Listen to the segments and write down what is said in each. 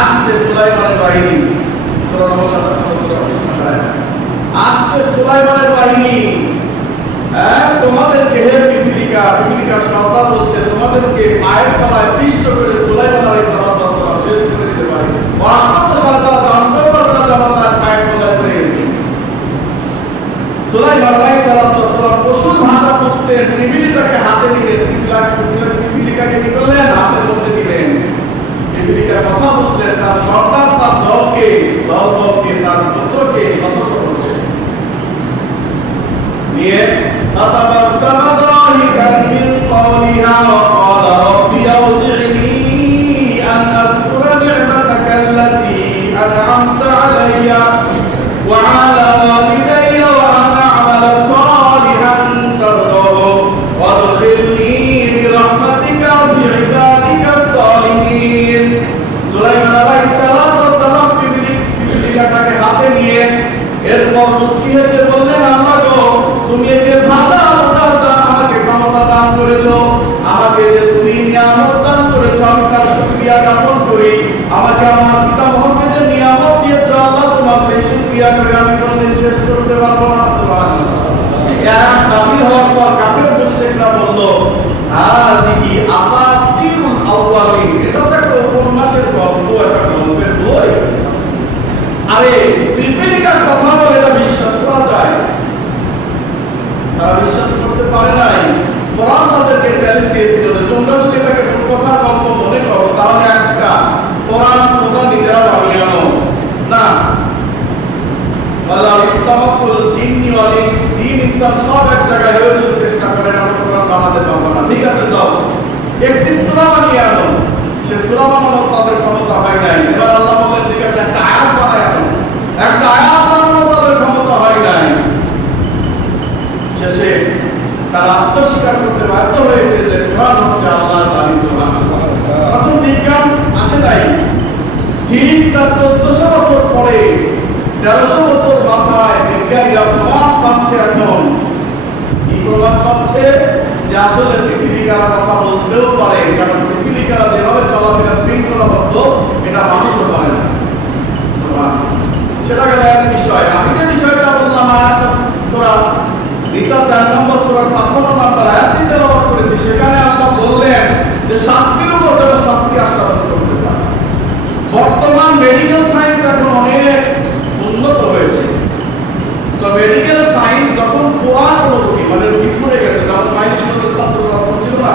আসছে সুলাইমানের বাহিনী, সূরা নম্বর 57 সূরা আসছে সুলাইমানের বাহিনী, তোমাদেরকে হে পিপিলিকা সর্দার বলছে তোমাদেরকে পায়ের তলায় পিষ্ট করে সুলাইমান আলাইহিস সালাম শেষ করে দিতে পারে। অনন্ত সরকার জানতে পারবে না যে তার পায়ের তলায় পড়ে গেছে। সুলাইমান আলাইহিস সালাম পশুর ভাষা বুঝতেন, পিপিলিকাকে হাতে নিলেন, পিপিলিকাকে কি করলেন? হাতের মধ্যে নিলেন। পিপিলিকার কথা বলতেন, তার সর্দার তার দলকে তার পুত্রকে সতর্ক করছে নিয়ে أتبسم ضاحكا من قولها وقال رب أوزعني أن أشكر نعمتك التي أنعمت علي وعلى والدي وأن أعمل صالحا ترضاه وادخلني برحمتك في عبادك الصالحين। সুলাইমান আলাইহিস সালাম পিপিলিকাটাকে হাতে নিয়ে এরপর কি হয়েছে বললেন, আল্লাহ গো তুমি একে ভাষা আমাকে ক্ষমতা দান করেছো, আমাকে যে তুমি নিয়ামত দান করেছো আমি তার শুকরিয়া জ্ঞাপন করি। আমাকে আমার পিতামহকে যে নিয়ামত দিয়েছো আল্লাহ তোমার সেই শুকরিয়া করে আমি কোনদিন শেষ করতে পারবো না। সুবহানাল্লাহ। এক নবী হওয়ার পর কাফের মুশরিকরা বলল হাযিহি আসাতিরুল আউয়ালিন, এটা তো একটা উপন্যাসের গল্প, একটা গল্পের বই। আরে পিপিলিকার কথা বলে এটা বিশ্বাস করা যায়? তারা বিশ্বাস করতে পারে নাই। কোরআন তাদেরকে চ্যালেঞ্জ দিয়েছিল যে তোমরা যদি এটাকে কথা গল্প মনে করো তাহলে একটা কোরআন তোমরা নিজেরা বানিয়ে আনো না। ওয়ালা ইস্তামাকুল জিন্নি ওয়াল ইনস, জিন ইনসান সব এক জায়গায় হয়ে যদি চেষ্টা করে আমরা কোরআন বানাতে পারবো না। ঠিক আছে যাও একটি সূরা বানিয়ে আনো। সে সূরা বানানোর তাদের ক্ষমতা হয় নাই। এবার আল্লাহ বলেন ঠিক আছে একটা আয়াত বানায় আনো। একটা আয়াত বানানোর তাদের ক্ষমতা হয় নাই। শেষে তারা আত্মস্বীকার করতে বাধ্য হয়েছে যে কোরআন হচ্ছে আল্লাহর বাণী। সুবহানাল্লাহ। তখন বিজ্ঞান আসে নাই। ঠিক তার 1400 বছর পরে 1300 বছর মাথায় বিজ্ঞানীরা প্রমাণ পাচ্ছে। এখন কি প্রমাণ পাচ্ছে? যে আসলে পিপিলিকার কথা বলতেও পারে, কারণ পিপিলিকারা যেভাবে চলাফেরা শৃঙ্খলাবদ্ধ এটা মানুষও পারে না। সেটা গেল এক বিষয়। আমি যে বিষয়টা বললাম আয়াতটা সূরা নিসা 4 নম্বর সূরা 56 নম্বর আয়াতটি তেলাওয়াত করেছি, সেখানে আল্লাহ বললেন যে শাস্তির উপর যারা শাস্তি আস্বাদন করতে পারে। বর্তমান মেডিকেল সায়েন্স এখন অনেক উন্নত হয়েছে। তো মেডিকেল সায়েন্স যখন কোরআন রোগী মানে রোগী পড়ে গেছে, যেমন মাইনস্টনের ছাত্ররা পড়ছিল না,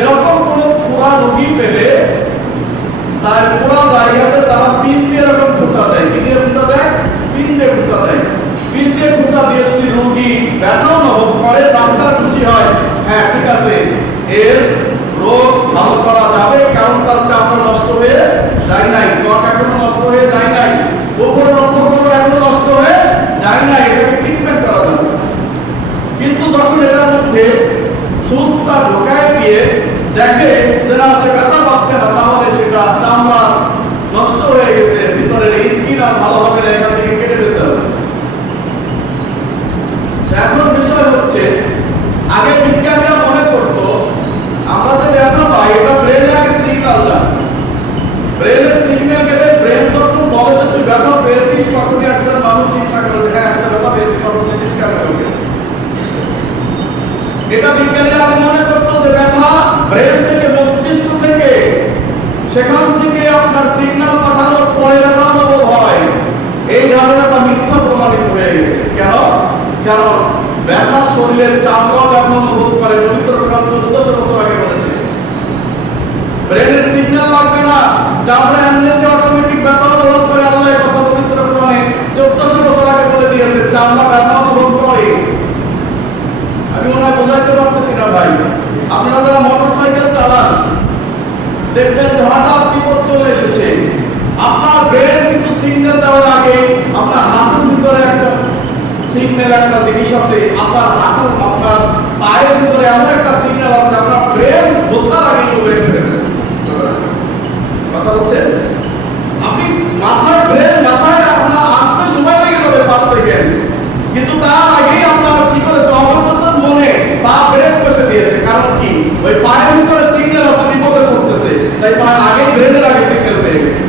এরকম কোন কোরআন রোগী পেলে তার পুরো জায়গাতে তারা পিন দিয়ে এরকম ঘুষা দেয়। কি দিয়ে ঘুষা দেয়? পিন দিয়ে ঘুষা দেয়। পিন দিয়ে ঘুষা দিয়ে যদি রোগী ব্যথা অনুভব করে ডাক্তার খুশি হয়, হ্যাঁ ঠিক আছে এর রোগ ভালো করা যাবে, কারণ তার চামড়া নষ্ট হয়ে যায় নাই, ত্বক এখনো নষ্ট হয়ে যায় নাই, উপরের অঙ্গগুলো এখনো নষ্ট হয়ে যায় নাই, এটাকে ট্রিটমেন্ট করা যাবে। কিন্তু যখন এটার মধ্যে সুচটা ঢোকায় দিয়ে দেখে যে না সে ব্যথা পাচ্ছে না, তাহলে সেটা চামড়া নষ্ট হয়ে গেছে, ভিতরের স্কিন আর ভালো হবে না, এখান থেকে কেটে ফেলতে হবে। এখন বিষয় হচ্ছে আগে বিজ্ঞানীরা মনে করতো আমরা যে ব্যথা পাই এটা ব্রেনে আগে সিগন্যাল যায়। ব্রেনের সিগন্যাল গেলে ব্রেন যখন বলে যে তুই ব্যথা পেয়েছিস, তখনই একজন মানুষ চিন্তা করে যে হ্যাঁ একটা ব্যথা পেয়েছি, তখন সে চিৎকার করে। এটা বিজ্ঞানীরা আগে মনে করতো যে ব্যথা ব্রেন থেকে মস্তিষ্ক থেকে, সেখান থেকে আপনার সিগন্যাল পাঠানোর পরে ব্যথা অনুভব হয়। এই ধারণাটা মিথ্যা প্রমাণিত হয়ে গেছে। কেন? কারণ ব্যথা শরীরের চামড়া ব্যথা অনুভব করে। পবিত্র কোরআন 1400 বছর আগে বলেছে ব্রেনের সিগন্যাল লাগবে না, চামড়া এমনিতে অটোমেটিক ব্যথা অনুভব করে। আল্লাহ এই কথা পবিত্র কোরআনে 1400 বছর আগে বলে দিয়েছে চামড়া ব্যথা অনুভব করে। আমি মনে হয় বোঝাইতে পারতেছি না ভাই। আপনারা যারা মোটরসাইকেল চালান দেখবেন যে হঠাৎ বিপদ চলে এসেছে, আপনার ব্রেন কিছু সিগন্যাল দেওয়ার আগে আপনার হাঁটুর ভিতরে একটা সিগন্যাল, একটা জিনিস আছে, আপনার হাঁটু আপনার পায়ের ভিতরে এমন একটা সিগন্যাল আছে, আপনার ব্রেন বোঝার আগেই ব্রেন করে কথা বলছে। আপনি মাথায় ব্রেন মাথায় আপনার আঁকতে সময় লেগে যাবে 5 সেকেন্ড, কিন্তু তার আগেই আপনার কি করেছে অবচেতন মনে পা ব্রেক বসে দিয়েছে। কারণ কি? ওই পায়ের ভিতরে সিগন্যাল আছে, বিপদে পড়তেছে, তাই পা আগেই ব্রেনের আগে সিগন্যাল পেয়ে গেছে।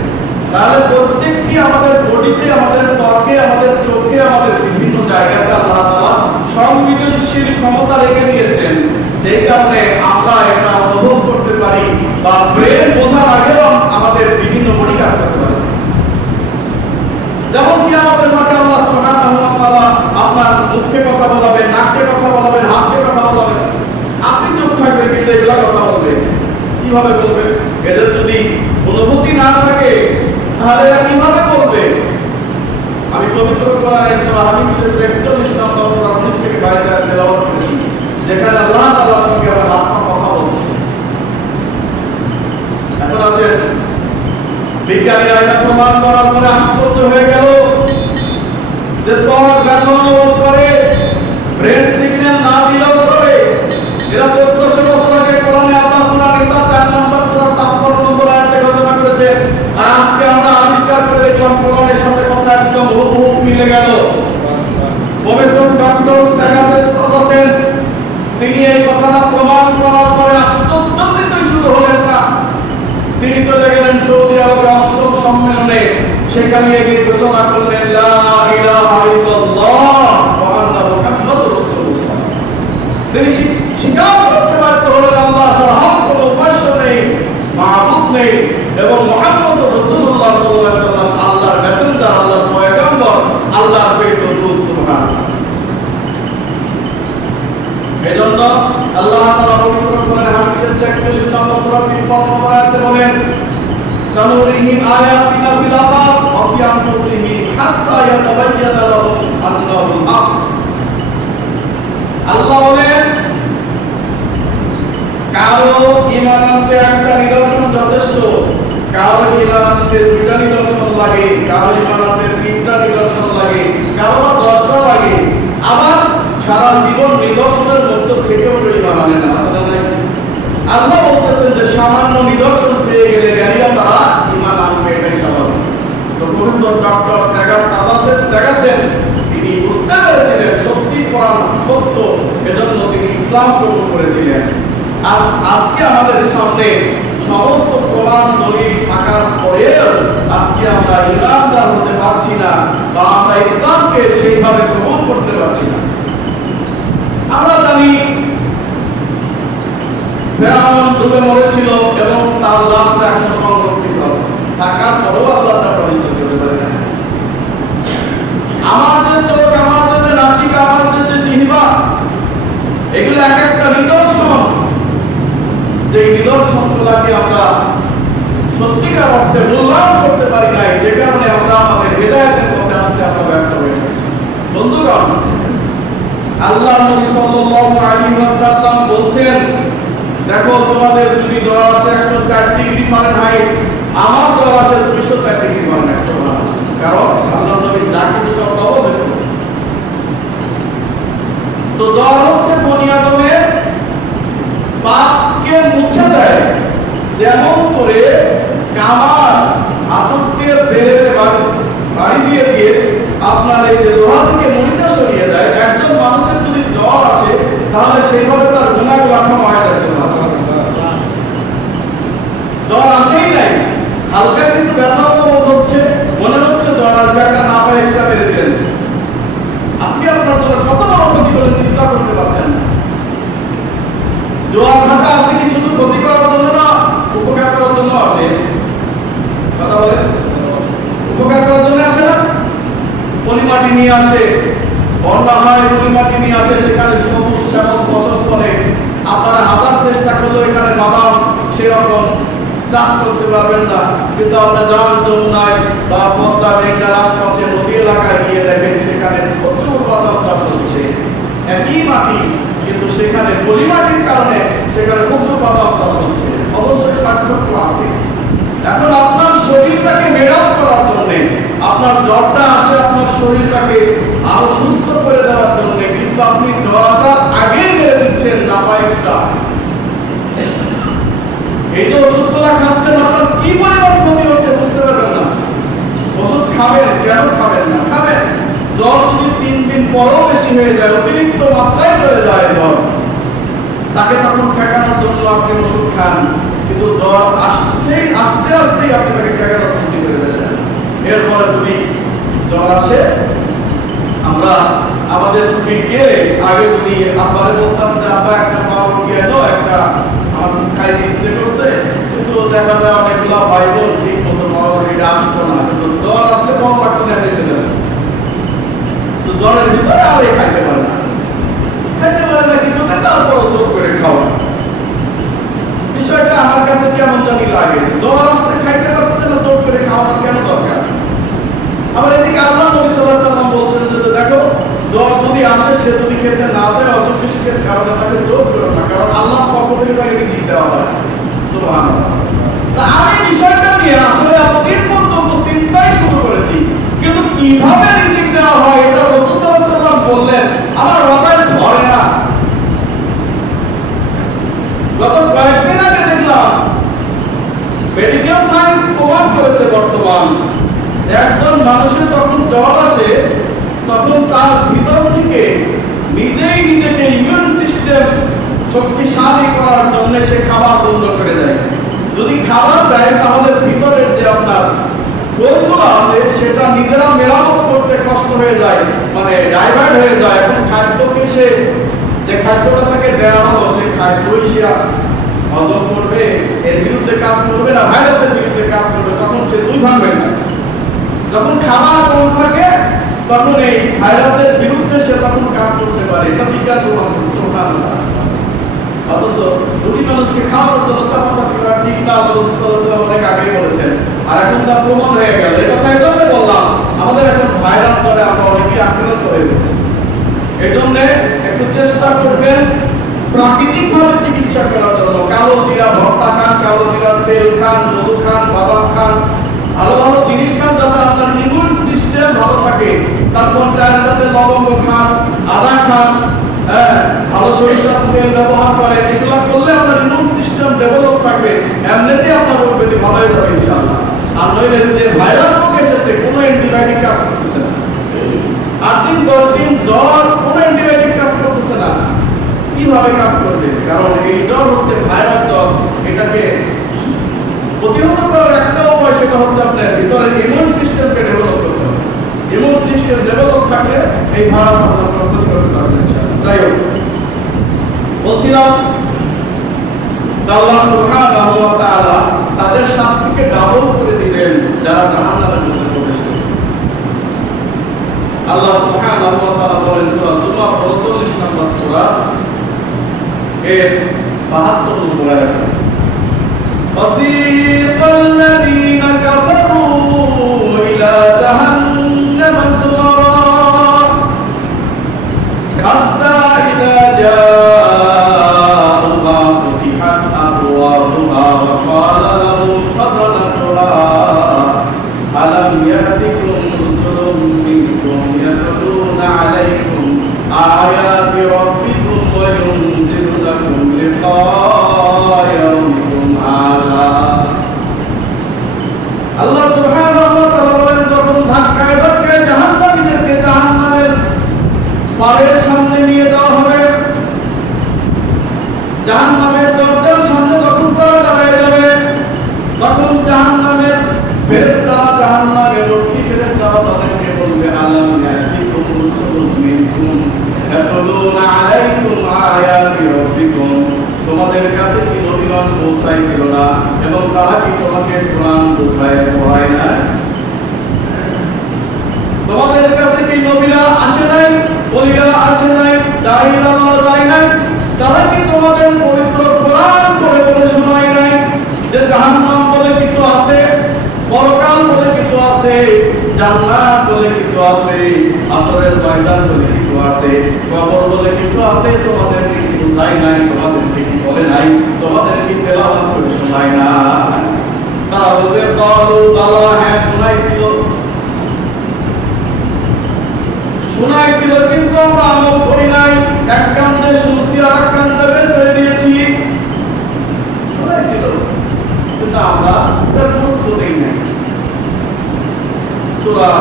মুখে কথা বলাবেন, নাকে কথা বলাবেন, হাতে কথা বলাবেন, আপনি চুপ থাকবেন কিন্তু এগুলা কথা বলবেন। কিভাবে বলবেন? এদের যদি অনুভূতি না থাকে তাহলে এরা কিভাবে বলবে? আমি পবিত্র কোরআনের সূরা হামিম শরীফের 41 নম্বর সূরা 19 থেকে 22 আয়াত তেলাওয়াত করেছি, যেখানে আল্লাহ তাআলার সঙ্গে আমরা আত্মা কথা বলছি। এখন আসেন, বিজ্ঞানীরা এটা প্রমাণ করার পরে আশ্চর্য হয়ে গেল যে ত্বক ব্যথা অনুভব করে, ব্রেন সিগন্যাল না দিলেও করে। এরা 1400 বছর আগে কোরআনে আল্লাহ সূরা নিসা 4 নম্বর সূরা 56 নম্বর আয়াতে ঘোষণা করেছে, আর আজকে আমরা আবিষ্কার করে দেখলাম কোরআনের সাথে কথা একদম হুবহু মিলে গেল। প্রফেসর ডক্টর দেখাচ্ছেন, তিনি এই কথাটা প্রমাণ করার পরে আশ্চর্যান্বিতই শুধু হলেন না, তিনি চলে গেলেন সৌদি আরবের 8ম সম্মেলনে। সেখানে গিয়ে ঘোষণা করলেন লা ইলাহা ইল্লাল্লাহ ওয়া আন্না মুহাম্মাদুর রাসূলুল্লাহ। তিনি স্বীকার করতে বাধ্য হলেন আল্লাহ ছাড়া হক কোনো উপাস্য নেই, মাবুদ নেই, এবং মুহাম্মদুর রাসূলুল্লাহ সাল্লাল্লাহু আলাইহি ওয়াসাল্লাম আল্লাহর মেসেঞ্জার, আল্লাহর পয়গম্বর, আল্লাহর প্রেরিত দূত। সুবহানাল্লাহ। এজন্য আল্লাহ তাআলা পবিত্র কোরআনে হাদিসের 41 নম্বর সূরা 53 নম্বর আয়াতে বলেন, সানুরিহিম আয়াতিনা ফিল আফাক ওয়া ফি আনফুসিহিম হাত্তা ইয়াতাবায়্যানা লাহুম আন্নাহুল হক। আল্লাহ বলেন, কারো ঈমান আনতে একটা নিদর্শন যথেষ্ট, কারো ঈমান আনতে 2টা নিদর্শন লাগে, কারো ঈমান আনতে 3টা নিদর্শন লাগে, কারো বা 10টা লাগে। আবার সারা জীবন নিদর্শনের মধ্য থেকেও ঈমান আনে না। আল্লাহ বলতেছেন যে সামান্য নিদর্শন পেয়ে গেলে জ্ঞানীরা তারা ঈমান আনবে, এটাই স্বাভাবিক। তো প্রফেসর ডক্টর দেখাচ্ছেন, তিনি বুঝতে পেরেছিলেন সত্যি কোরআন সত্য, এজন্য তিনি ইসলাম কবুল করেছিলেন। আজকে আমাদের সামনে সমস্ত প্রমাণ দলিল থাকার পরেও আজকে আমরা ঈমানদার হতে পারছি না, বা আমরা ইসলামকে সেইভাবে কবুল করতে পারছি না। আমরা জানি ফেরাউন ডুবে মরেছিল এবং তার লাশটা এখনো সংরক্ষিত আছে, থাকার পরেও আল্লাহ তার পরিচয় দিতে পারে না। আমাদের চোখ, আমাদের যে নাসিকা, আমাদের যে জিহ্বা, এগুলো এক একটা নিদর্শন, যে নিদর্শনগুলোকে আমরা সত্যিকার অর্থে মূল্যায়ন করতে পারি নাই, যে কারণে আমরা আমাদের হেদায়েতের পথে আসতে আমরা ব্যর্থ হয়ে গেছি। বন্ধুগণ, আল্লাহ নবী সাল্লাল্লাহু আলাইহি ওয়াসাল্লাম বলছেন, দেখো তোমাদের যদি জ্বর আসে 104 ডিগ্রি ফারেনহাইট, আমার জ্বর আসে 204 ডিগ্রি ফারেনহাইট। কারণ আল্লাহ নবী যা কিছু সব বলেন। তো জ্বর হচ্ছে বনি আদমের পাপকে মুছে দেয়, যেমন করে কামার আতঙ্কে বেড়ে বাড়ি দিয়ে দিয়ে আপনার এই যে লোহা থেকে মরিচা সরিয়ে দেয়। একজন মানুষের যদি জ্বর আসে তাহলে সেইভাবে তার গুনাহগুলো ক্ষমা হয়ে যাচ্ছে। জ্বর আসেই নাই, হালকা কিছু ব্যথা অনুভব হচ্ছে, মনে হচ্ছে জ্বর আসবে, একটা না পায় এক্সট্রা মেরে দিলেন, আপনি আপনার জন্য কত বড় ক্ষতি করলেন চিন্তা করতে পারছেন না। জোয়ার ভাটা আসে কি শুধু ক্ষতি করার জন্য না, উপকার করার জন্য আসে? কথা বলেন, উপকার করার জন্য আসে না? পলিমাটি নিয়ে আসে, বন্যা হয়, পলিমাটি নিয়ে আসে, সেখানে সবুজ শ্যামল ফসল ফলে। আপনারা হাজার চেষ্টা করলেও এখানে বাদাম সেরকম চাষ করতে পারবেন না, কিন্তু আপনি যান যমুনায় বা পদ্মা মেঘনার আশপাশে নদী এলাকায় গিয়ে দেখেন সেখানে প্রচুর বাদাম চাষ হচ্ছে। একই মাটি, কিন্তু সেখানে পলিমাটির কারণে সেখানে প্রচুর বাদাম চাষ হচ্ছে। অবশ্যই পার্থক্য আছে। এখন আপনার শরীরটাকে মেরামত করার জন্য, আপনার জ্বরটা আসে আপনার শরীরটাকে আরো সুস্থ করে দেওয়ার জন্য, কিন্তু আপনি জ্বর আসার আগেই মেরে দিচ্ছেন নাপা এক্সট্রা। এই যে ওষুধগুলা খাচ্ছেন, আপনার কি পরিমাণ ক্ষতি হচ্ছে বুঝতে পারবেন না। ওষুধ খাবেন, কেন খাবেন না? খাবেন। জ্বর যদি 3 দিন পরও বেশি হয়ে যায়, অতিরিক্ত মাত্রায় চলে যায় জ্বর, তাকে তখন ঠেকানোর জন্য আপনি ওষুধ খান, কিন্তু জ্বর আসতেই আস্তে আস্তেই আপনি তাকে ঠেকানোর ক্ষতি করে দেন। এরপরে যদি জ্বর আসে, আমরা আমাদের গিয়ে আগে যদি আব্বারে বলতাম যে আব্বা একটা পাওয়া গিয়ে দাও, একটা আমার খাইতে ইচ্ছে করছে, কিন্তু দেখা যায় অনেকগুলো ভাই বোন ঠিক মতো পাওয়া এটা আসতো না, কিন্তু জ্বর আসলে পাওয়া লাগতো না, এসে তো জ্বরের ভিতরে আর খাইতে পারে না কিছুতে, তারপরও জোর করে খাওয়া। বিষয়টা আমার কাছে কেমন জানি লাগে, জ্বর আসছে খাইতে পারছে না, জোর করে খাওয়ানো কেন দরকার? আবার এদিকে আল্লাহ নবী সাল্লাল্লাহু আলাইহি ওয়াসাল্লাম বলছেন যে দেখো, জ্বর যদি আসে, সে যদি খেতে না চায়, অসুখ বিসুখের কারণে তাকে জোর করো না, কারণ আল্লাহর পক্ষ থেকে তাকে রিজিক দেওয়া হয়। সুবহানাল্লাহ। তা আমি বিষয়টা নিয়ে আসলে এতদিন পর্যন্ত চিন্তাই শুরু করেছি, কিন্তু কিভাবে রিজিক দেওয়া হয় এটা রাসূল সাল্লাল্লাহু আলাইহি ওয়াসাল্লাম বললেন, আমার মাথায় ধরে না। গত কয়েকদিন আগে দেখলাম মেডিকেল সায়েন্স প্রমাণ করেছে বর্তমান একজন মানুষের যখন জ্বর আসে, তখন তার ভিতর থেকে নিজেই নিজেকে ইমিউন সিস্টেম শক্তিশালী করার জন্য সে খাবার বন্ধ করে দেয়। যদি খাবার দেয় তাহলে ভিতরের যে আপনার কোষগুলো আছে সেটা নিজেরা মেরামত করতে কষ্ট হয়ে যায়, মানে ডাইভার্ট হয়ে যায়। এখন খাদ্যকে সে, যে খাদ্যটা তাকে দেওয়া হলো, সেই খাদ্যই সে হজম করবে, এর বিরুদ্ধে কাজ করবে না ভাইরাসের বিরুদ্ধে কাজ করবে, তখন সে দুই ভাগ হয়ে যায়। যখন খাবার কম থাকে তখন এই ভাইরাসের বিরুদ্ধে সে তখন কাজ করতে পারে। এটা বিজ্ঞান প্রমাণ করছে। সুবহানাল্লাহ। অথচ রুগী মানুষকে খাওয়ার জন্য চাপাচাপি করা ঠিক না, রাসূল সাল্লাল্লাহু আলাইহি ওয়াসাল্লাম অনেক আগে বলেছেন। আর এখন তা প্রমাণ হয়ে গেল। এই কথা এই জন্য বললাম, আমাদের এখন ভাইরাস ধরে আমরা অনেকেই আক্রান্ত হয়ে গেছি। এই জন্য একটু চেষ্টা করবেন প্রাকৃতিকভাবে চিকিৎসা করার জন্য। কালো জিরা ভর্তা খান, কালো জিরার তেল খান, মধু খান, বাদাম খান, ভালো ভালো জিনিস খান যাতে আপনার ইমিউন সিস্টেম ভালো থাকে। তারপর চায়ের সাথে লবঙ্গ খান, আদা খান, ভালো সরিষার তেল ব্যবহার করেন। এগুলো করলে আপনার ইমিউন সিস্টেম ডেভেলপ থাকবে, এমনিতেই আপনার রোগ ব্যাধি ভালো হয়ে যাবে ইনশাআল্লাহ। আর নইলে যে ভাইরাস রোগ এসেছে, কোনো অ্যান্টিবায়োটিক কাজ করতেছে না। 8 দিন 10 দিন জ্বর, কোনো অ্যান্টিবায়োটিক কাজ করতেছে না। কিভাবে কাজ করবে? কারণ এই জ্বর হচ্ছে ভাইরাস জ্বর। এটাকে প্রতিহত করার একটা উপায়, সেটা হচ্ছে আপনার ভিতরে ইমিউন সিস্টেমকে ডেভেলপ করতে হবে। ইমিউন সিস্টেম ডেভেলপ থাকলে এই ভাইরাস আপনার প্রতিরোধ করতে পারবে ইনশাআল্লাহ। যাই হোক, বলছিলাম আল্লাহ সুবহানাহু ওয়া তাআলা তাদের শাস্তিকে ডাবল করে দিবেন যারা জাহান্নামের মধ্যে প্রবেশ করবে। আল্লাহ সুবহানাহু ওয়া তাআলা বলেন সূরা জুমার 39 নম্বর সূরা এর 72 নম্বর আয়াত, وَسِيقَ الَّذِينَ كَفَرُوا إِلَى جَهَنَّمَ زُمَرًا حَتَّى إِذَا جَاءُوهَا فُتِحَتْ أَبْوَابُهَا وَقَالَ لَهُمْ خَزَنَتُهَا أَلَمْ يَأْتِكُمْ رُسُلٌ مِّنكُمْ يَتْلُونَ عَلَيْكُمْ آيَاتِ رَبِّكُمْ وَيُنذِرُونَكُمْ لِقَاءَ يَوْمِكُمْ هَٰذَا। আল্লাহ সুবহানাহু ওয়া তাআলা বলেন, যখন ধাক্কায় ধাক্কায় জাহান্নামীদেরকে জাহান্নামের পাড়ের সামনে নিয়ে যাওয়া হবে, জাহান্নামের দরজার সামনে যখন তারা দাঁড়ায় যাবে, তখন জাহান্নামের ফেরেশতারা, জাহান্নামের রক্ষী ফেরেশতারা তাদেরকে বলবে, আলাম ইয়াতিকুম রুসুলুম মিনকুম ইয়াতলুনা আলাইকুম আয়াতি রাব্বিকুম, তোমাদের কাছে কি নবীগণ পৌঁছাইছিল না এবং তারা কি তোমাকে কোরআন বোঝায় পড়ায় না? তোমাদের কাছে কি নবীরা আসে নাই, ওলিরা আসে নাই, দাঈরা যায় নাই? তারা কি তোমাদের পবিত্র কোরআন পড়ে পড়ে শোনায় নাই যে জাহান্নাম বলে কিছু আছে, পরকাল বলে কিছু আছে, জান্নাত বলে কিছু আছে, আসরের ময়দান বলে কিছু আছে, কবর বলে কিছু আছে? তোমাদেরকে কি বোঝায় নাই? তোমাদেরকে কি বলে নাই? তোমাদেরকে তেলাওয়াত করে শোনায় না? তারা বলবে, ক্বালু বালা, হ্যাঁ শোনাইছিল, শোনাইছিল, কিন্তু আমরা আমল করি নাই। এক কান্দে শুনছি আর এক কান্দে বের করে দিয়েছি। শোনাইছিল কিন্তু আমরা তার গুরুত্ব দেই নাই। সূরা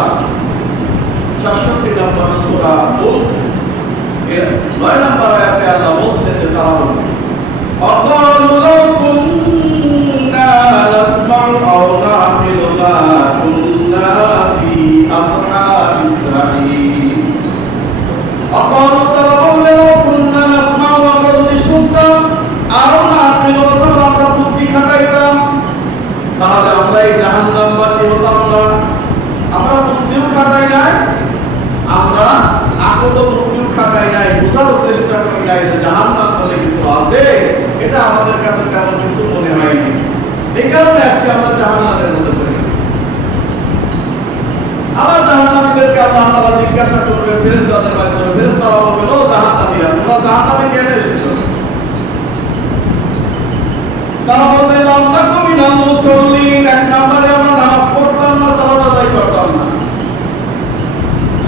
66 নম্বর সূরা মুলক এর 9 নম্বর আয়াতে আল্লাহ বলছেন যে তারা বলবে, অকালু লাউ কুন্না নাসমাউ আও না'কিলু মা কুন্না ফি আসহাবিস সাঈর। অকালু, তারা বলবে, লাউ কুন্না নাসমাউ, আমরা যদি শুনতাম, আও না'কিলু, অথবা আমরা বুদ্ধি খাটাইতাম, তাহলে আমরা এই জাহান্নামবাসী হতাম না। আমরা বুদ্ধিও খাটাই নাই, আমরা আকল বুদ্ধিও খাটাই নাই, বোঝার চেষ্টা করি নাই যে জাহান্নাম বলে কিছু আছে, এটা আমাদের কাছে তেমন কিছু মনে হয়নি। এই কারণে আজকে আমরা জাহান্নামের মধ্যে পড়ে গেছি। আবার জাহান্নামীদেরকে আল্লাহ তাআলা জিজ্ঞাসা করবে ফেরেশতাদের মাধ্যমে, ফেরেশতারা বলবেন, ও জাহান্নামীরা, তোমরা জাহান্নামে কেন এসেছো? তারা বলবে, লাম নাকু মিনাল মুসাল্লিন, এক নম্বরে আমরা নামাজ পড়তাম না, সালাত আদায় করতাম না।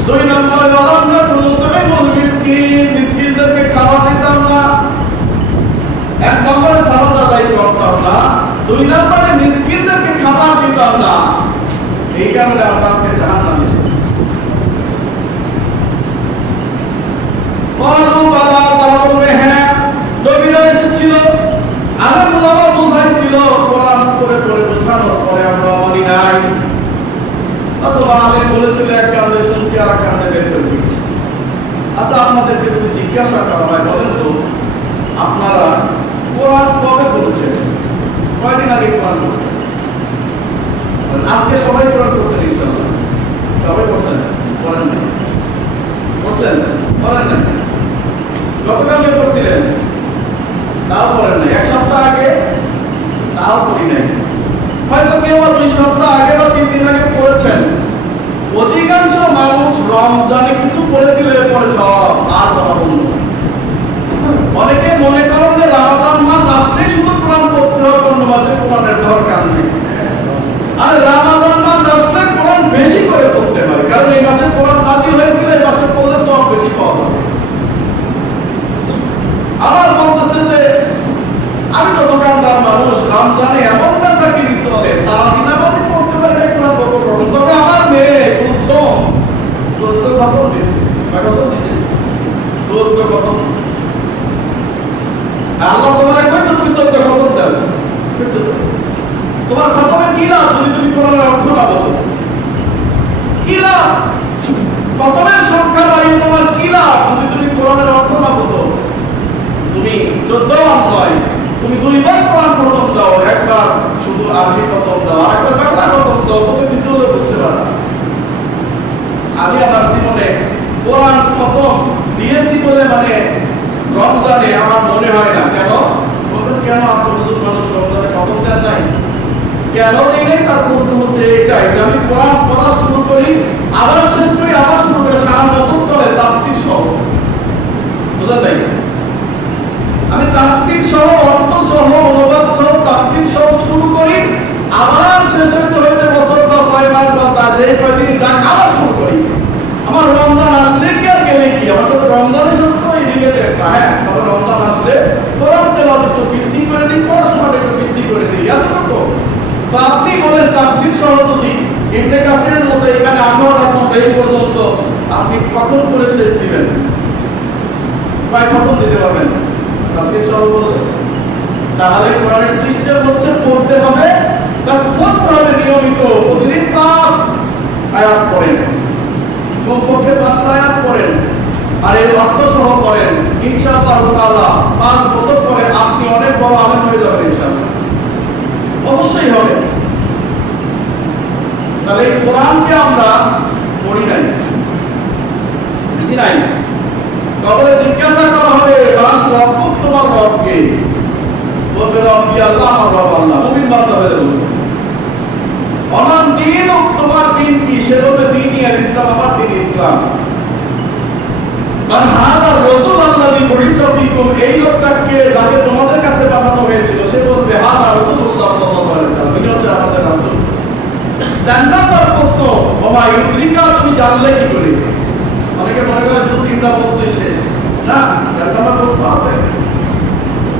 দুই নম্বরে লাম নাকু নুতইমুল মিসকিন, মিসকিনদেরকে খাবার দিতাম না। এক নম্বরে সালাত আদায় করতাম না, দুই নম্বরে মিসকিনদেরকে খাবার দিতাম না। এই কারণে আমরা আজকে জাহান্নামে এসেছি। বলু বালা, তারা বলবে, হ্যাঁ নবীরা এসেছিল, আলেম ওলামা বুঝাইছিল, কোরআন পড়ে পড়ে বোঝানোর পরে আমরা মানি নাই। অথবা আলেম বলেছিল এক কান্দে শুনছি আর এক কান্দে বের করে দিচ্ছি। আচ্ছা, আপনাদেরকে যদি জিজ্ঞাসা করা হয়, বলেন তো আপনারা কোরআন কবে পড়েছেন? কয়দিন আগে কোরআন পড়ছেন? আজকে সবাই কোরআন পড়ছেন ইনশাআল্লাহ? সবাই পড়ছেন? পড়েন না? পড়ছেন? পড়েন না? গতকালকে পড়ছিলেন, তাও পড়েন না। এক সপ্তাহ আগে, তাও পড়ি নাই। হয়তো কেউ 2 সপ্তাহ আগে বা 3 দিন আগে পড়েছেন। অধিকাংশ মানুষ রমজানে কিছু পড়েছিল, এরপরে সব আর পড়া বন্ধ। অনেকে মনে করেন যে রমাদান মাস আসলেই শুধু কোরআন পড়তে হবে, অন্য মাসে কোরআনের দরকার নেই। আর রমাদান মাস আসলে কোরআন বেশি করে পড়তে হবে, কারণ এই মাসে কোরআন নাযিল হয়েছিল, এই মাসে পড়লে সব বেশি পাওয়া যাবে। আবার বলতেছে যে আমি তো দোকানদার মানুষ, রমজানে এমন বেচাকিনি চলে, তারা দিনাবাদি পড়তে পারে না কোরআন পড়তে। তবে আমার মেয়ে কুলসুম 14 খতম দিছে। কয় খতম দিছে? 14 খতম দিছে। আল্লাহ তোমারে কইছে তুমি 14 খতম দাও, কইছে তো। তোমার খতমে কি লাভ যদি তুমি কোরআনের অর্থ না বোঝো? কি লাভ? খতমের সংখ্যা বাড়িয়ে তোমার কি লাভ যদি তুমি কোরআনের অর্থ না বোঝো? তুমি 14 বার নয়, তুমি 2 বার কোরআন খতম দাও, একবার শুধু আরবি খতম দাও, আরেকবার বাংলা খতম দাও, তবে কিছু হলে বুঝতে পারবে। আমি আমার জীবনে কোরআন খতম দিয়েছি বলে মানে রমজানে আমার মনে হয় না। কেন? বলুন কেন আপনি বুঝুন, মানুষ রমজানে খতম দেন নাই কেন দেই নাই? তার প্রশ্ন হচ্ছে এটাই যে আমি কোরআন পড়া শুরু করি, আবার শেষ করি, আবার শুরু করি, সারা বছর চলে তাফসীর সহ। বুঝলেন নাই? আমি তাফসীর সহ, অর্থ সহ, অনুবাদ সহ, তাফসীর সহ শুরু করি, আবার শেষ হইতে বছর বা 6 মাস বা তার যে কয়দিন যাক আবার শুরু করি। আমার রমজান আসলে কি আর গেলে কি, আমার সাথে রমজানের সাথে তো রিলেটেড না। হ্যাঁ, তবে রমজান আসলে কোরআন তেলাওয়াত একটু বৃদ্ধি করে দিই, পড়াশোনাটা একটু বৃদ্ধি করে দিই, এতটুকু। তো আপনি বলেন তাফসীর সহ যদি ইবনে কাসিরের মতো এখানে 18টা খন্ড এই পর্যন্ত আপনি কখন করে শেষ দিবেন? কয় খতম দিতে পারবেন তাফসীর সহ বললে? তাহলে কোরআনের সিস্টেম হচ্ছে পড়তে হবে, প্লাস পড়তে হবে নিয়মিত, প্রতিদিন 5 আয়াত পড়েন, কমপক্ষে 5টা আয়াত পড়েন, আর এর অর্থ সহ পড়েন। ইনশাআল্লাহ তাআলা 5 বছর পরে আপনি অনেক বড় আলেম হয়ে যাবেন ইনশাআল্লাহ। অবশ্যই হবে। তাহলে এই কোরআনকে আমরা পড়ি নাই, বুঝি নাই। কবরে জিজ্ঞাসা করা হবে, মান রব্বুক, তোমার রব কে? বলবে রব্বি আল্লাহ, আমার রব আল্লাহ। মুমিন বান্দা হয়ে বলবে অমান দীনুক, তোমার দিন কি? সে বলবে দীনই আল ইসলাম, আমার দিন ইসলাম। মান হাদা রাজুল আল্লাযী বুইসা ফীকুম, এই লোকটাকে যাকে তোমাদের কাছে পাঠানো হয়েছিল, সে বলবে হাদা রাসূলুল্লাহ সাল্লাল্লাহু আলাইহি ওয়াসাল্লাম, ইনি হচ্ছে আমাদের রাসূল। জান্নাতের প্রশ্ন, ওমা ইউদ্রিকা, তুমি জানলে কি করে? অনেকে মনে করে শুধু 3টা প্রশ্ন শেষ না, জান্নাতের প্রশ্ন আছে।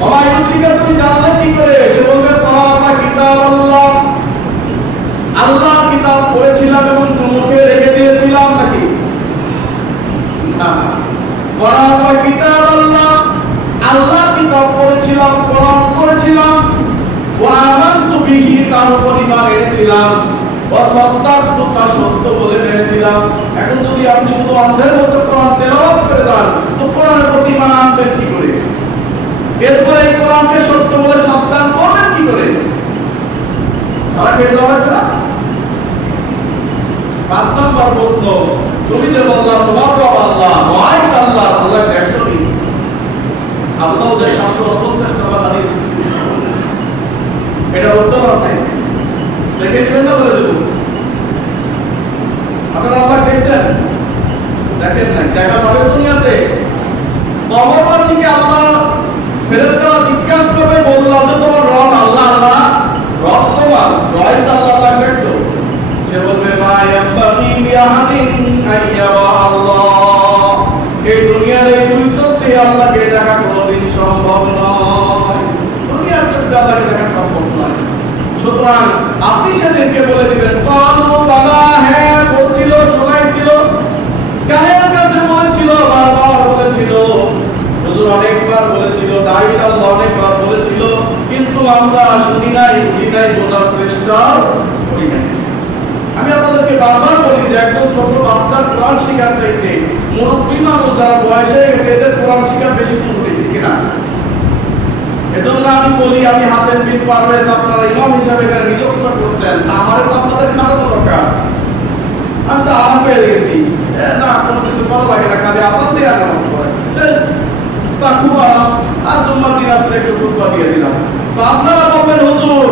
ওমা ইউদ্রিকা, তুমি জানলে কি করে? সে বলবে তাআলা কিতাব আল্লাহ, আল্লাহর কিতাব পড়েছিলাম এবং চুমুকে রেখে দিয়েছিলাম নাকি? না, কোরআন কিতাব আল্লাহ, আল্লাহর কিতাব পড়েছিলাম, কোরআন পড়েছিলাম, ওয়া আমানতু বিহি, তার উপর ঈমান এনেছিলাম, ওয়া সাদ্দাকতু, তা সত্য বলে মেনেছিলাম। এখন যদি আপনি শুধু অন্ধের মতো কোরআন তেলাওয়াত করে দেন, তো কোরআনের প্রতি ঈমান আনবেন কি করে? এরপরে এই কোরআনকে সত্য বলে সাবধান করবেন কি করে? তারা কে যাবে না? 5 নম্বর প্রশ্ন, তুমি যে বললা তোমার রব আল্লাহ, ওয়াই আল্লাহ, আল্লাহ দেখছো নি? আবু দাউদের 749 নম্বর হাদিস। এটা উত্তর আছে, দেখে নেবেন না বলে দেব। আপনারা আল্লাহ দেখছেন? দেখেন না, দেখা যাবে দুনিয়াতে। কবরবাসীকে আল্লাহ ফেরেশতারা জিজ্ঞাসা করবে, বললাম যে তোমার রব আল্লাহ, আল্লাহ রব তোমার রয় আল্লাহ, আল্লাহ দেখছো? সে বলবে মা ইয়ামবাগি লিআহাদিন আইয়ারা আল্লাহ, এই দুনিয়ার এই দুই চোখে আল্লাহকে দেখা কোনোদিন সম্ভব নয়। দুনিয়ার চোখে আল্লাহকে দেখা সম্ভব নয়। সুতরাং আপনি সেদিনকে বলে দিবেন কালু বালা, হ্যাঁ বলছিল, শোনাইছিল, কানের কাছে বলেছিল, বারবার বলেছিল, হুজুর অনেকবার বলেছিল, দাঈ আল্লাহ অনেকবার বলেছিল, কিন্তু আমরা শুনি নাই, বুঝি নাই, বোঝার চেষ্টা করি নাই। আমি আপনাদেরকে বারবার বলি যে একজন ছোট বাচ্চার কোরআন শিখার চাইতে মুরব্বী মানুষ যারা বয়স হয়ে গেছে এদের কোরআন শিখা বেশি জরুরি, ঠিক কিনা? এজন্য আমি বলি, আমি হাতেম বিন পারভেজ আপনারা ইমাম হিসাবে এখানে নিযুক্ত করছেন, আমারে তো আপনাদের খাটানো দরকার। আমি তো আরাম পেয়ে গেছি, না কোনো কিছু করা লাগে না, খালি আজান দিয়ে নামাজ পড়ে শেষ, তা খুব আরাম। আর জুম্মার দিন আসলে একটু খুতবা দিয়ে দিলাম। তো আপনারা বলবেন হুজুর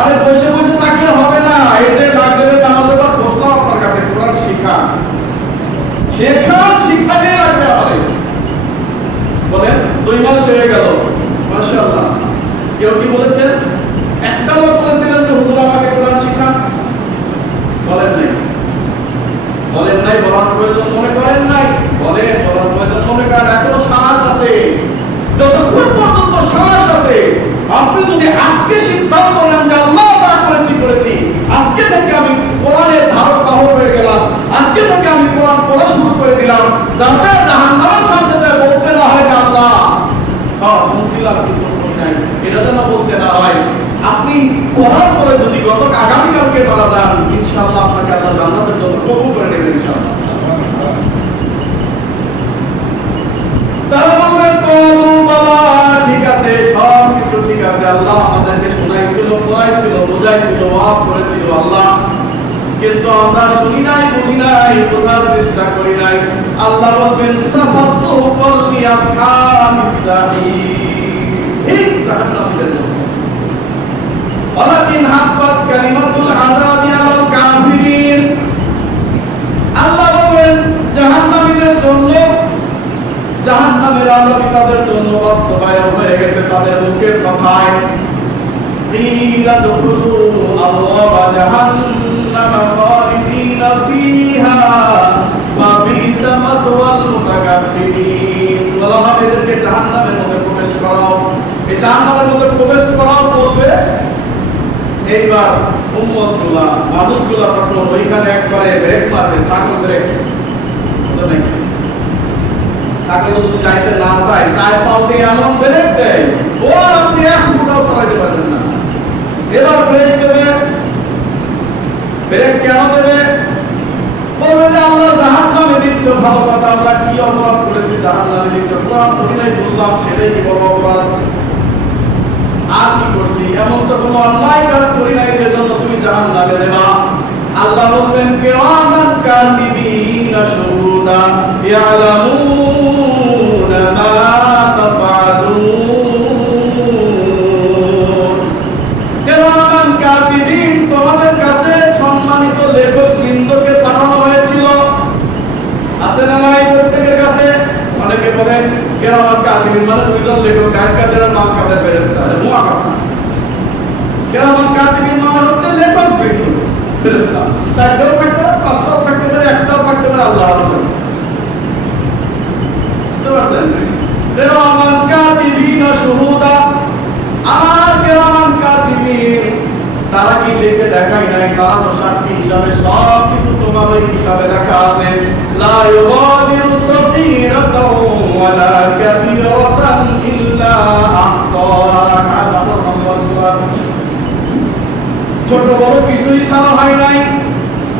আরে বসে বসে থাকলে হবে না, এই যে মাগরিবের নামাজের পর বসলাম আপনার কাছে, কোরআন শিখা শিখাতে লাগবে আমারে। বলেন 2 মাস হয়ে গেল, মাশাআল্লাহ। কেউ কি বলেছেন? একটা লোক বলেছিলেন যে হুজুর আমাকে কোরআন শিখান? বলেন নাই, বলেন নাই, বলার প্রয়োজন মনে করেন নাই? বলেন, বলার প্রয়োজন মনে করেন। এখনো সাহস আছে, যতক্ষণ পর্যন্ত সাহস আছে, আপনি যদি আজকে সিদ্ধান্ত নেন যে আল্লাহ যা করেছি, আজকে থেকে আমি কোরআনের ধারক বাহক হয়ে গেলাম, আজকে থেকে আমি কোরআন পড়া শুরু করে দিলাম, যাতে জাহান্নামের সামনে যায় বলতে না হয় যে আল্লাহ হ্যাঁ শুনছিলাম কিন্তু করি নাই, এটা যেন বলতে না হয়। আপনি পড়ার পরে যদি গত আগামীকালকে মারা যান, ইনশাআল্লাহ আপনাকে আল্লাহ জান্নাতের জন্য কবুল করে নেবেন ইনশাআল্লাহ। তারা বলবেন কলু বাবা, ঠিক আছে, সব কিছু ঠিক আছে, আল্লাহ আমাদেরকে শোনাইছিল, পড়াইছিল, বুঝাইছিল, ওয়াজ করেছিল আল্লাহ, কিন্তু আমরা শুনি নাই, বুঝি নাই, বোঝার চেষ্টা করি নাই। আল্লাহ বলবেন সাফাসুকুল লিআসহাবিস সাঈর, ঠিক জাহান্নামীদের জন্য। ওয়ালাকিন হাক্কাত কালিমাতুল আযাবি আলাল কাফিরিন, আল্লাহ বলবেন জাহান্নামীদের জন্য জাহান্নামের আযাব তাদের জন্য বাস্তবায়ন হয়ে গেছে তাদের মুখের কথায়। কিলা দুখুলু আবওয়াবা জাহান্নামা খালিদিনা ফিহা ওয়া বিসা মাসওয়াল মুতাকাব্বিরিন, বলা হবে এদেরকে জাহান্নামের মধ্যে প্রবেশ করাও। এই জাহান্নামের মধ্যে প্রবেশ করাও বলবে। এইবার উম্মতগুলা, মানুষগুলা তখন ওইখানে একবারে ব্রেক মারবে, ছাগল ব্রেক, বুঝলেন? ছাগল যদি যাইতে না চায়, চায় পাও দিয়ে এমন ব্রেক দেয়, ও আর আপনি 1 ফুটও চালাতে পারবেন না। এবার ব্রেক দেবে। ব্রেক কেন দেবে? বলবে যে আল্লাহ জাহান্নামে দিচ্ছ, ভালো কথা, আমরা কি অপরাধ করেছি জাহান্নামে দিচ্ছ? কোরআন পড়ি নাই বললাম, সেটাই কি বড় অপরাধ? আর কি করছি? এমন তো কোনো অন্যায় কাজ করি নাই যে জন্য তুমি জাহান্নামে দেবা। আল্লাহ বলবেন কিরামান কাতিবিনা শুহুদা ইয়ালামুনা মা তাফআলুন, কিরামান কাতিবিন, তোমাদের কাছে সম্মানিত লেখক বৃন্দকে পাঠানো হয়েছিল, আছে না নাই প্রত্যেকের কাছে? অনেকে বলেন কিরামান কাতিবিন মানে 2 জন লেখক, ডান কাদের আর বাম কাদের ফেরেশতা, এটা মুয়া কথা। কিরামান কাতিবিন মানে হচ্ছে লেখক বৃন্দ, ফেরেশতা। 4টাও থাকতে পারে, 5টাও থাকতে পারে, 1টাও থাকতে পারে, আল্লাহ জানে। বুঝতে পারছেন? কিরামান কাতিবিনা শুহুদা, আর কিরামান কাতিবিন তারা কি লিখে দেখাই নাই? তারা তো সাক্ষী হিসাবে সব কিছু তোমার ওই কিতাবে লেখা আছে। লা ইউগাদিরু সগীরাতাও ওয়ালা কাবীরাতান ইল্লা আহসাহা, নম্বর সূরা। ছোট বড় কিছুই ছাড়া হয় নাই,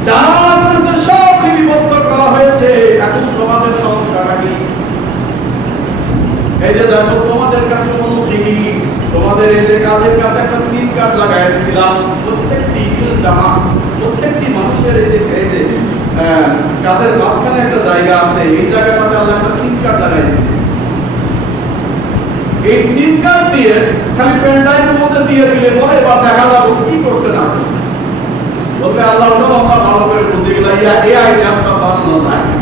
যা করেছে সব লিপিবদ্ধ করা হয়েছে। এখন তোমাদের সমস্যাটা কি? এই যে দেখো, তোমাদের কাছে কোনো টিভি, তোমাদের এই যে কাদের কাছে একটা সিম কার্ড লাগাই দিয়েছিলাম, প্রত্যেকটি জামা, প্রত্যেকটি মানুষের এই যে কাদের মাঝখানে একটা জায়গা আছে, এই জায়গাটাতে আল্লাহ একটা সিম কার্ড লাগাই দিয়েছে। এই সিম কার্ড দিয়ে খালি পেনড্রাইভের মধ্যে দিয়ে দিলে পরে এবার দেখা যাবে কি করছে না করছে। বলবে আল্লাহ ওটাও আমরা ভালো করে বুঝে গেলাম, এআই নাম সব বানানো থাকে।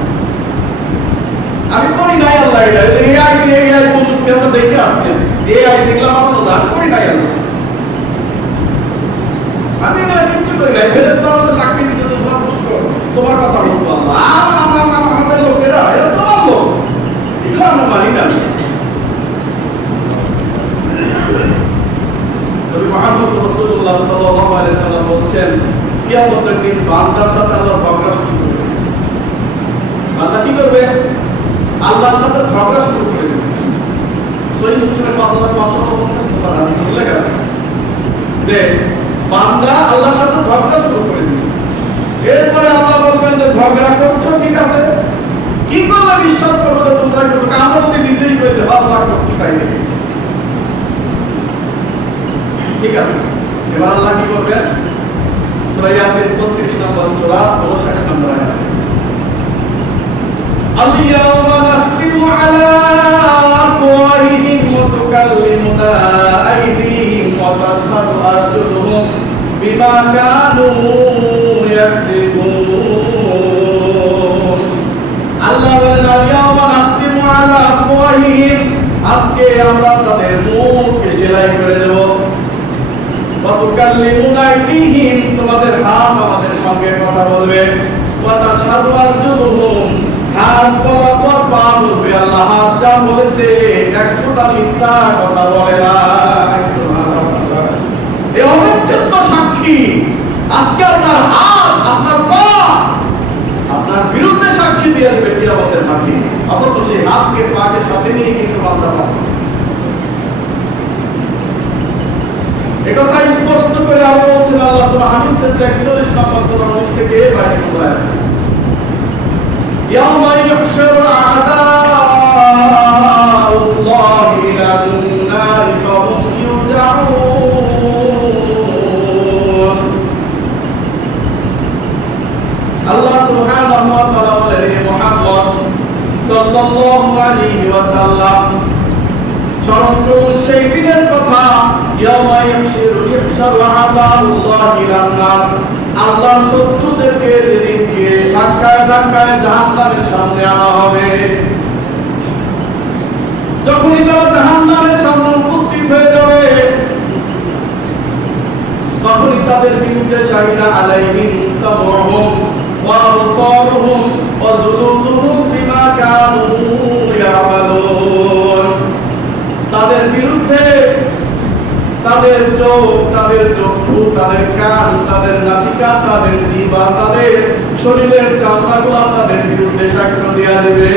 আমি করি নাই আল্লাহ এটা, এআই দিয়ে এআই প্রযুক্তি আমরা দেখে আসছি, এআই দেখলাম বানানো যায়, করি নাই আল্লাহ। আমি এগুলা কিচ্ছু করি নাই, ফেরেশতারা তো সাক্ষী দিতে তো সব বুঝবো, তোমার কথা বলবো আল্লাহ। আমাদের লোকেরা এরা তোমার লোক, এগুলো আমরা মানি না। নবী মুহাম্মদ রাসূলুল্লাহ সাল্লাল্লাহু আলাইহি সাল্লাম বলছেন, কিয়ামতের দিন বান্দার সাথে আল্লাহ ঝগড়া শুরু করবে। বান্দা কি করবে? আল্লাহর সাথে ঝগড়া শুরু করে দেবে। সহিহ মুসলিমের 5550 নম্বর হাদিস উল্লেখ আছে যে বান্দা আল্লাহর সাথে ঝগড়া শুরু করে দিবে। এরপরে আল্লাহ বলবেন যে ঝগড়া করছো ঠিক আছে, কি করলে বিশ্বাস করবে যে তোমরা করবে? আমরা যদি নিজেই কই যে আল্লাহ করতে তাই নাকি, ঠিক আছে। এবার আল্লাহ কি করবেন? সূরা ইয়াসিন 36 নম্বর সূরা 59 নম্বর আয়াত, আল-ইয়াওমা নাখতিমু আলা আফওয়াহিহিম ওয়া তুকাল্লিমুনা আইদিহিম ওয়া তাশহাদু আরজুলুহুম বিমা কানু ইয়াকসিবুন। আল্লাহ বলেন, আল-ইয়াওমা নাখতিমু আলা আফওয়াহিহিম, আজকে আমরা তাদের মুখকে সেলাই করে দেব। ওয়া তুকাল্লিমুনা আইদিহিম, তোমাদের হাত আমাদের সঙ্গে কথা বলবে। ওয়া তাশহাদু আরজুলুহুম, হাত বলার পর পা বলবে। আল্লাহ হাত যা বলেছে এক ফোঁটা মিথ্যা কথা বলে না। সুবহানাল্লাহ। এই অবিচ্ছেদ্য সাক্ষী আজকে আপনার হাত, আপনার পা আপনার বিরুদ্ধে সাক্ষী দিয়ে দেবে কিয়ামতের মাঠে। অথচ সেই হাতকে পাকে সাথে নিয়ে কিন্তু বান্দা পাবে। একথা স্পষ্ট করে আরো বলছেন আল্লাহ সূরা হামিদ 41 নম্বর সূরা 19 থেকে 22 নম্বর আয়াত, ইয়াওমা ইউহশারু আ'দাউল্লাহি ইলান নারি ফাহুম ইউজাউন। আল্লাহ সুবহানাহু ওয়া তাআলা বলেন, হে মুহাম্মদ সাল্লাল্লাহু আলাইহি ওয়াসাল্লাম, স্মরণ করুন সেই দিনের কথা, ইয়াওমা ইউহশারু আ'দাউল্লাহি ইলান নার, আল্লাহর শত্রুদেরকে যেদিনকে ধাক্কায় ধাক্কায় জাহান্নামের সামনে আনা হবে। যখনই তারা জাহান্নামের সামনে উপস্থিত হয়ে যাবে, তখনই তাদের বিরুদ্ধে শাহিদা আলাইহিম সামউহুম ওয়া আবসারুহুম ওয়া জুলুদুহুম বিমা কানু ইয়ামালুন। তাদের বিরুদ্ধে তাদের চোখ, তাদের চক্ষু, তাদের কান, তাদের নাসিকা, তাদের জিহ্বা, তাদের শরীরের চামড়াগুলো তাদের বিরুদ্ধে সাক্ষ্য দেয়া দেবে।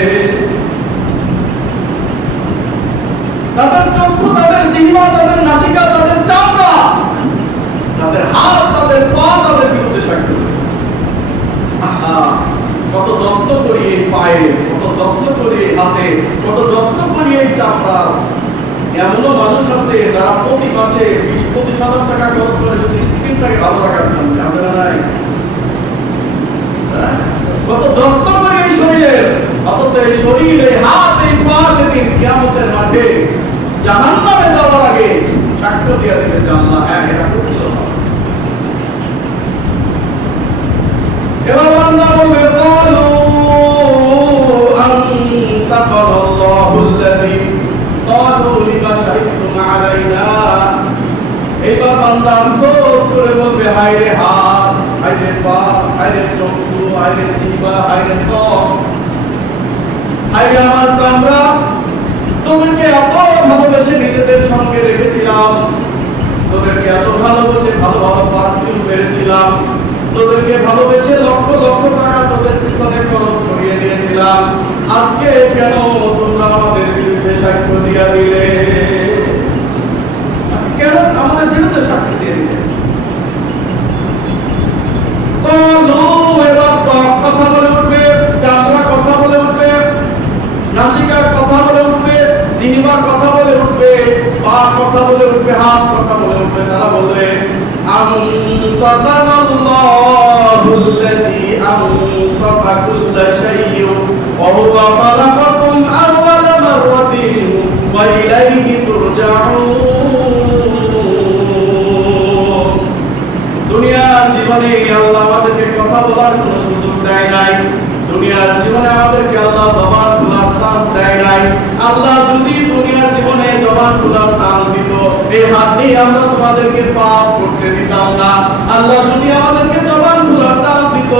তাদের চক্ষু, তাদের জিহ্বা, তাদের নাসিকা, তাদের চামড়া, তাদের হাত, তাদের পা তাদের বিরুদ্ধে সাক্ষ্য দেবে। কত যত্ন করি এই পায়ে, কত যত্ন করি এই হাতে, কত যত্ন করি এই চামড়া। এমনও মানুষ আছে যারা প্রতি মাসে 20-25 টাকা খরচ করে শুধু স্কিনটাকে ভালো রাখার জন্য, আছে না নাই? কত যত্ন করে এই শরীরের, অথচ এই শরীর, এই হাত, এই পা সেদিন কিয়ামতের মাঠে জাহান্নামে যাওয়ার আগে সাক্ষ্য দিয়ে দেবে যে আল্লাহ হ্যাঁ এটা করছিল। এবার বান্দা বলবে, ক্বালু আনতাকাল্লাহুল্লাযী ক্বালু লিমা শাহিদতুম আলাইনা। এইবার বান্দা আফসোস করে বলবে, হায় রে হাত, হায় রে পা, হায় রে চক্ষু, হায় রে জিহ্বা, হায় রে ত্বক, হায় রে আমার চামড়া, তোদেরকে এত ভালোবেসে নিজেদের সঙ্গে রেখেছিলাম, তোদেরকে এত ভালোবেসে ভালো ভালো পারফিউম মেরেছিলাম, তোদেরকে ভালোবেসে লক্ষ লক্ষ টাকা তোদের পিছনে খরচ করিয়ে দিয়েছিলাম, আজকে কেন তোমরা আমাদের বিরুদ্ধে সাক্ষ্য দিয়া দিলে? আজকে কেন আমাদের বিরুদ্ধে সাক্ষ্য দিয়ে দিলে? এবার কথা বলে উঠবে, চামড়া কথা বলে উঠবে, নাসিকার কথা বলে উঠবে, জিহ্বার কথা বলে উঠবে, পা কথা বলে উঠবে, হাত কথা বলে উঠবে। তারা বলবে, আনতাকাল্লাহুল্লাযী আনতাকা হুয়া খালাকাকুম আওয়ালা মাররাতিন ওয়া ইলাইহি তুরজাউন। দুনিয়ার জীবনে আল্লাহ আমাদেরকে কথা বলার কোনো সুযোগ দেয় নাই, দুনিয়ার জীবনে আমাদেরকে আল্লাহ জবান খোলার চান্স দেয় নাই। আল্লাহ যদি দুনিয়ার জীবনে জবান খোলার চান্স দিত, এই হাত দিয়ে আমরা তোমাদেরকে পাপ করতে দিতাম না। আল্লাহ যদি আমাদেরকে জবান খোলার চান্স দিত,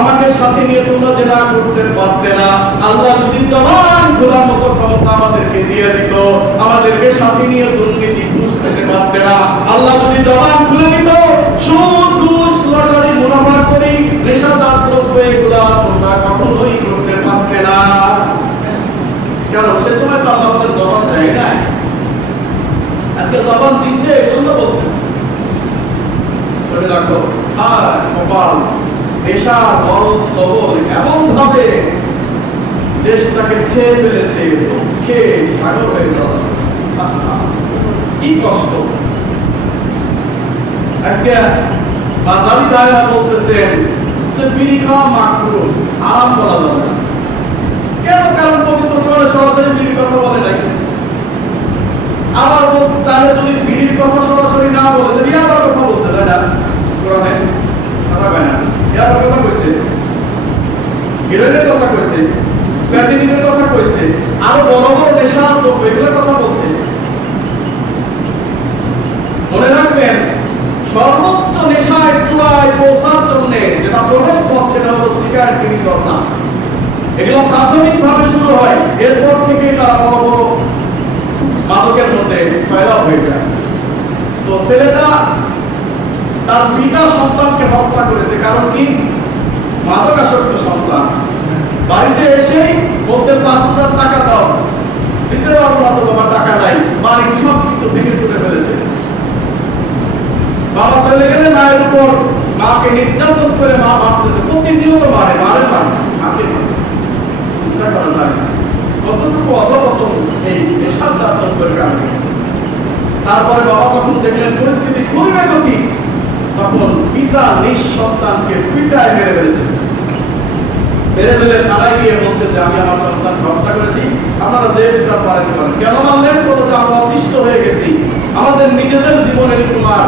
আমাকে সাথে নিয়ে তোমরা জেনা করতে পারতে না। আল্লাহ যদি জবান খোলার মতো ক্ষমতা আমাদেরকে দিয়ে দিত, আমাদেরকে সাথে নিয়ে দুর্নীতি ঘুষ খেতে পারতে না। আল্লাহ যদি জবান খুলে দিত, সুদ ঘুষ লটারি মুনাফা করি নেশাদার দ্রব্য এগুলা তোমরা কখনোই করতে পারতে না। কেন? সে সময় তো আল্লাহ আমাদের জবান দেয় নাই, আজকে জবান দিছে এই জন্য বলতেছে। চলে রাখো আর কপাল নেশা বল সবল এমন ভাবে দেশটাকে ছেয়ে ফেলেছে, দুঃখে সাগর হয়ে গেল। কি কষ্ট! আজকে বাজারি দায়রা বলতেছেন যে বিড়ি খাওয়া মাকরুহ, আরাম বলা যাবে না। কেন? কারণ পবিত্র কোরআনে সরাসরি বিড়ির কথা বলে নাকি। আবার তাহলে যদি বিড়ির কথা সরাসরি না বলে তাহলে ইয়াবার কথা বলছে, তাই না? কোরআনে কথা কয় না, ইয়াবার কথা কইছে, হিরোইনের কথা কইছে, প্যাথিনের কথা কইছে, আরো বড় বড় নেশার দ্রব্য এগুলোর কথা বলছে। মনে রাখবেন, সর্বোচ্চ নেশায় চূড়ায় পৌঁছার জন্য যেটা প্রবেশ পথ সেটা হলো সিগারেট, বিড়ি, জর্দা। এগুলো প্রাথমিকভাবে শুরু হয়, এরপর থেকে তারা বড় বড় মাদকের মধ্যে সয়লাভ হয়ে যায়। তো ছেলেটা তার পিতা সন্তানকে হত্যা করেছে, কারণ কি? মাদকাসক্ত সন্তান। বাড়িতে এসেই বলছে ৫,০০০ টাকা দাও, দিতে পারবো না তো বাবা, টাকা নাই। বাড়ির সব কিছু ভেঙে চুরে ফেলেছে। বাবা চলে গেলে মায়ের উপর মাকে নির্যাতন করে মা মারতেছে, প্রতিনিয়ত মারে মারে মারে মাকে। চিন্তা করা যায় কতটুকু অধপতন এই নেশার দাতব্যের কারণে। তারপরে বাবা যখন দেখলেন পরিস্থিতি খুবই বেগতিক, তখন পিতা নিজ সন্তানকে পিটায় মেরে ফেলেছে। মেরে ফেলে থানায় গিয়ে বলছে যে আমি আমার সন্তানকে হত্যা করেছি, আপনারা যে বিচার পারেন করেন। কেন মানলেন? বলতে আমরা অতিষ্ঠ হয়ে গেছি, আমাদের নিজেদের জীবনের কুমার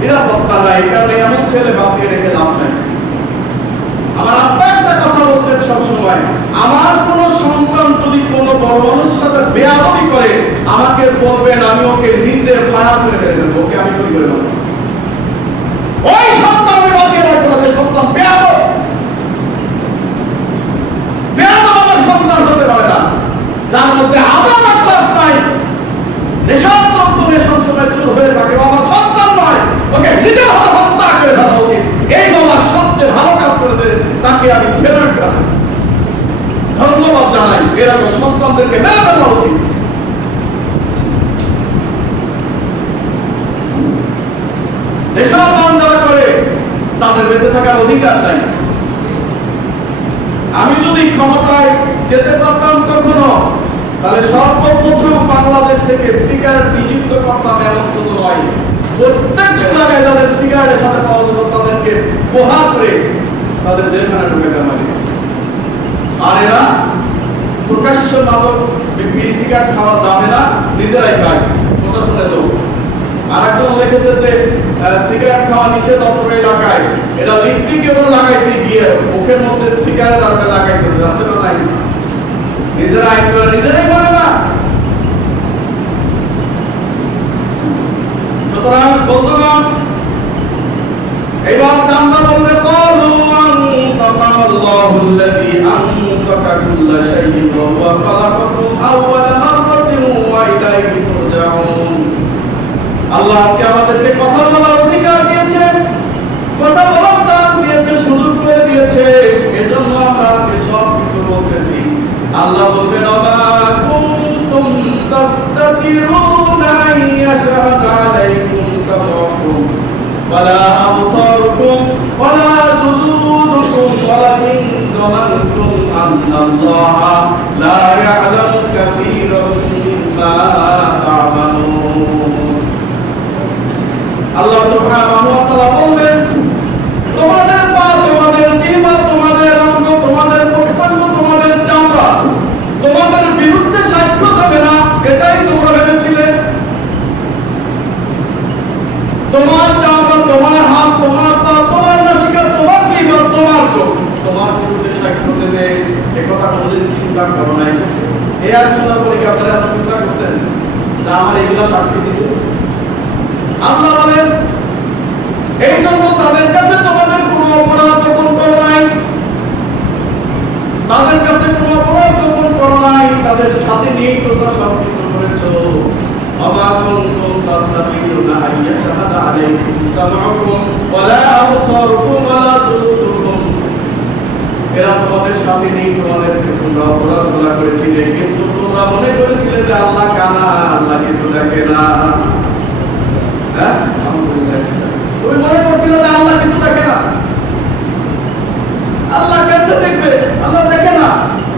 নিরাপত্তা নাই, কারণে এমন ছেলে বাঁচিয়ে রেখে লাভ নাই। আমার আব্বা একটা কথা বলতেন সবসময়, আমার কোন সন্তান যদি কোনো বড় মানুষের সাথে বেয়াদবি করে আমাকে বলবেন, আমি ওকে নিজে ফায়ার করে মেরে ফেলবো, ওকে আমি গুলি করে মারবো। ওই সন্তান আমি বাঁচিয়ে রাখবো, যে সন্তান বেয়াদব। বেয়াদব আমার সন্তান হতে পারে না, যার মধ্যে আদব আখলাক নাই, নেশার দ্রব্য নিয়ে সবসময় চুর হয়ে থাকে, আমার সন্তান নয়, ওকে নিজের হাতে হত্যা করে ফেলা উচিত। এই বাবা সবচেয়ে ভালো কাজ করেছে, তাকে আমি সেলুট জানাই, ধন্যবাদ জানাই। এরকম সন্তানদেরকে মেরে ফেলা উচিত। নেশা পান যারা করে তাদের বেঁচে থাকার অধিকার নাই। আমি যদি ক্ষমতায় যেতে পারতাম কখনো, তাহলে সর্বপ্রথম বাংলাদেশ থেকে সিগারেট নিষিদ্ধ করতাম। এমন শুধু নয়, প্রত্যেক জায়গায় যাদের সিগারেটের সাথে পাওয়া যেত তাদেরকে প্রহার করে তাদের জেলখানা ঢুকে দেওয়া। আর এরা প্রকাশ্য মাদক বিড়ি সিগারেট খাওয়া যাবে না, নিজেরাই খায়, প্রশাসনের লোক। আর একজন লিখেছে যে সিগারেট খাওয়া নিষেধ অত্র এলাকায়, এটা লিখতে কেবল লাগাইতে গিয়ে মুখের মধ্যে সিগারেট আর লাগাইতেছে, আছে না নাই? নিজেরা আইন করে নিজেরাই করে না। সুতরাং বন্ধুগণ, এবার চান্দা বললে ক্বালু আনতাকাল্লাহুল্লাযী আনতাকা কুল্লা শাইইন ওয়া হুয়া খালাকাকুম আওয়ালা মাররাতিন ওয়া ইলাইহি তুরজাউন। আল্লাহ আজকে আমাদেরকে কথা বলার অধিকার দিয়েছে, কথা বলার চান্স দিয়েছে, সুযোগ করে দিয়েছে। এজন্য আমরা আজকে সব কিছু বলতেছি। আল্লাহ বলবেন, ওয়া কুনতুম তাস্তাতিরুনা ইয়াশহাদা আলাইকুম সামউকুম ওয়ালা আবসারুকুম ওয়ালা জুলুদুকুম ওয়ালাকিন যামানতুম আন্নাল্লাহা লা ইয়ালামু কাসীরাম মিম্মা তা'মালুন। আল্লাহ সুবহানাহু ওয়া তাআলা বলবেন, তোমাদের পা, তোমাদের জিহ্বা, তোমাদের অঙ্গ, তোমাদের প্রত্যঙ্গ, তোমাদের চিন্তা করো নাই করছে। এই আর শোনার পরে কি আপনারা এত চিন্তা করছেন না আমার এগুলা সাক্ষী দিতে? আল্লাহ বলেন এই জন্য তাদের কাছে তোমাদের কোনো অপরাধ গোপন করো নাই, তাদের কাছে কোনো অপরাধ গোপন করো নাই, তাদের সাথে নিয়েই তোমরা সবকিছু করেছো। وما كنتم تستطيعون أن يشهد عليكم سمعكم ولا أبصاركم ولا جلودكم। এরা তোমাদের সাথে নেই, তোমাদেরকে তোমরা অপরাধগুলো করেছিলে, কিন্তু তোমরা মনে করেছিলে যে আল্লাহ কানা, আল্লাহ কিছু দেখে না। হ্যাঁ, তুমি মনে করছিলে যে আল্লাহ কিছু দেখে না। আল্লাহ কেন দেখবে? আল্লাহ দেখে না।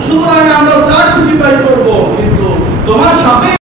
সুতরাং আমরা যা খুশি তাই করবো, কিন্তু তোমার